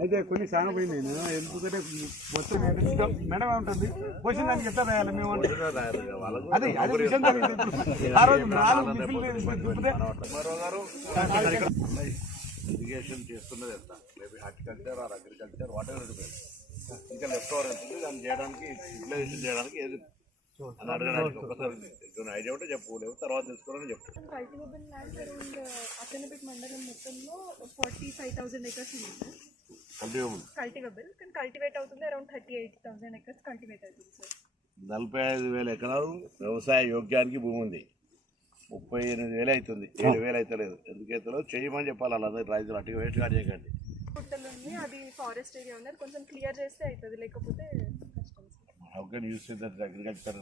అయితే కొన్ని చాలా పోయింది ఎందుకంటే మొత్తం మేడం ఉంటుంది క్వశ్చన్ దానికి ఎట్లా రాయాలి మేము అదే అదే విషయం ఆ రోజు 4 ఇరిగేషన్ చేస్తున్నది ఎంత maybe horticulture are agriculture what ever it is ఇంకా లెఫ్ట్ ఓవర్ ఉంటుంది దాన్ని చేయడానికి యూటిలైజేషన్ చేయడానికి ఏది అని అడగడానికి ఒకసారి ఐడియా ఉంటే చెప్పు లేవు తర్వాత తెలుసుకోవాలని చెప్తాను. కల్టివేబుల్ ల్యాండ్ అరౌండ్ అక్కన్నపేట మండలం మొత్తంలో 45,000 acres ఉంది సార్. కల్టివేబుల్ కానీ కల్టివేట్ అవుతుంది అరౌండ్ 38,000 acres కల్టివేట్ అవుతుంది సార్. 45,000 ఎకరాలు వ్యవసాయ యోగ్యానికి భూమి ఉంది. 38,000 అవుతుంది, 7,000 అయితే లేదు. ఎందుకైతే చేయమని చెప్పాలి వాళ్ళందరూ రైతులు అటు వేస్ట్ గా చేయకండి. గుట్టలు ఉంది, అది ఫారెస్ట్ ఏరియా ఉంది, కొంచెం క్లియర్ చేస్తే అవుతుంది, లేకపోతే కష్టం sir. How can you say that agriculture?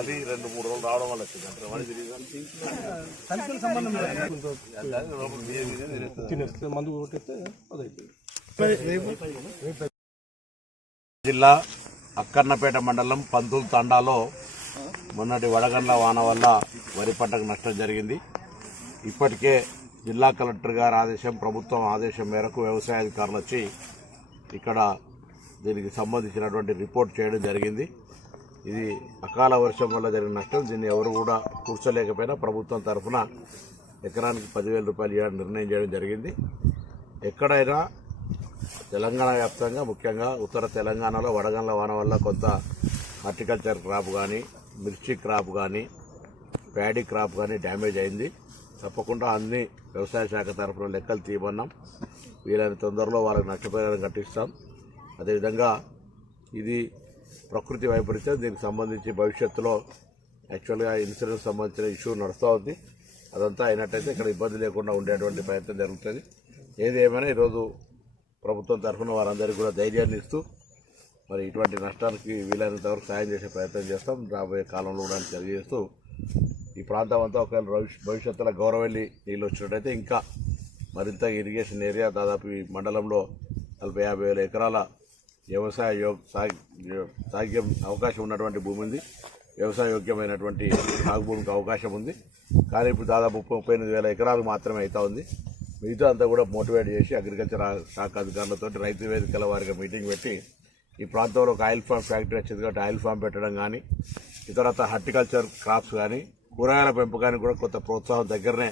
అది 2-3 రోజులు రావడం వల్ల జిల్లా అక్కన్నపేట మండలం పంతులు తండాలో మొన్నటి వడగండ్ల వాన వల్ల వరి పంటకు నష్టం జరిగింది. ఇప్పటికే జిల్లా కలెక్టర్ గారి ఆదేశం, ప్రభుత్వం ఆదేశం మేరకు వ్యవసాయ అధికారులు వచ్చి ఇక్కడ దీనికి సంబంధించినటువంటి రిపోర్ట్ చేయడం జరిగింది. ఇది అకాల వర్షం వల్ల జరిగిన నష్టం. దీన్ని ఎవరు కూడా కూర్చోలేకపోయినా ప్రభుత్వం తరఫున ఎకరానికి 10,000 రూపాయలు ఇవ్వాలని నిర్ణయం చేయడం జరిగింది. ఎక్కడైనా తెలంగాణ వ్యాప్తంగా ముఖ్యంగా ఉత్తర తెలంగాణలో వడగండ్ల వాన వల్ల కొంత హార్టికల్చర్ క్రాప్ కానీ, మిర్చి క్రాప్ కానీ, ప్యాడీ క్రాప్ కానీ డ్యామేజ్ అయింది. తప్పకుండా అన్ని వ్యవసాయ శాఖ తరఫున లెక్కలు తీయమన్నాం. వీలైన తొందరలో వాళ్ళకి నష్టపరిహారం కట్టిస్తాం. అదేవిధంగా ఇది ప్రకృతి వైపరీత్యం, దీనికి సంబంధించి భవిష్యత్తులో యాక్చువల్గా ఇన్సూరెన్స్ సంబంధించిన ఇష్యూ నడుస్తూ ఉంది. అదంతా అయినట్టయితే ఇక్కడ ఇబ్బంది లేకుండా ఉండేటువంటి ప్రయత్నం జరుగుతుంది. ఏది ఏమైనా ఈరోజు ప్రభుత్వం తరఫున వారందరికీ కూడా ధైర్యాన్ని ఇస్తూ మరి ఇటువంటి నష్టానికి వీలైనంత వరకు సాయం చేసే ప్రయత్నం చేస్తాం. రాబోయే కాలంలో కూడా తెలియజేస్తూ ఈ ప్రాంతం అంతా ఒకవేళ భవిష్యత్తులో గౌరవెల్లి నీళ్ళు వచ్చినట్టయితే ఇంకా మరింత ఇరిగేషన్ ఏరియా దాదాపు ఈ మండలంలో 40,000-50,000 ఎకరాల వ్యవసాయ సాగ్యం అవకాశం ఉన్నటువంటి భూమి ఉంది. వ్యవసాయ యోగ్యమైనటువంటి సాగు భూమికి అవకాశం ఉంది. కానీ ఇప్పుడు దాదాపు 38,000 ఎకరాలు మాత్రమే అవుతా ఉంది. మిగతా అంతా కూడా మోటివేట్ చేసి అగ్రికల్చర్ శాఖ అధికారులతో రైతు వేదికల వారిగా మీటింగ్ పెట్టి ఈ ప్రాంతంలో ఒక ఆయిల్ ఫామ్ ఫ్యాక్టరీ వచ్చింది కాబట్టి ఆయిల్ ఫామ్ పెట్టడం కానీ, ఇతరత హార్టికల్చర్ క్రాప్స్ కానీ, కూరగాయల పెంపకానికి కూడా కొంత ప్రోత్సాహం దగ్గరనే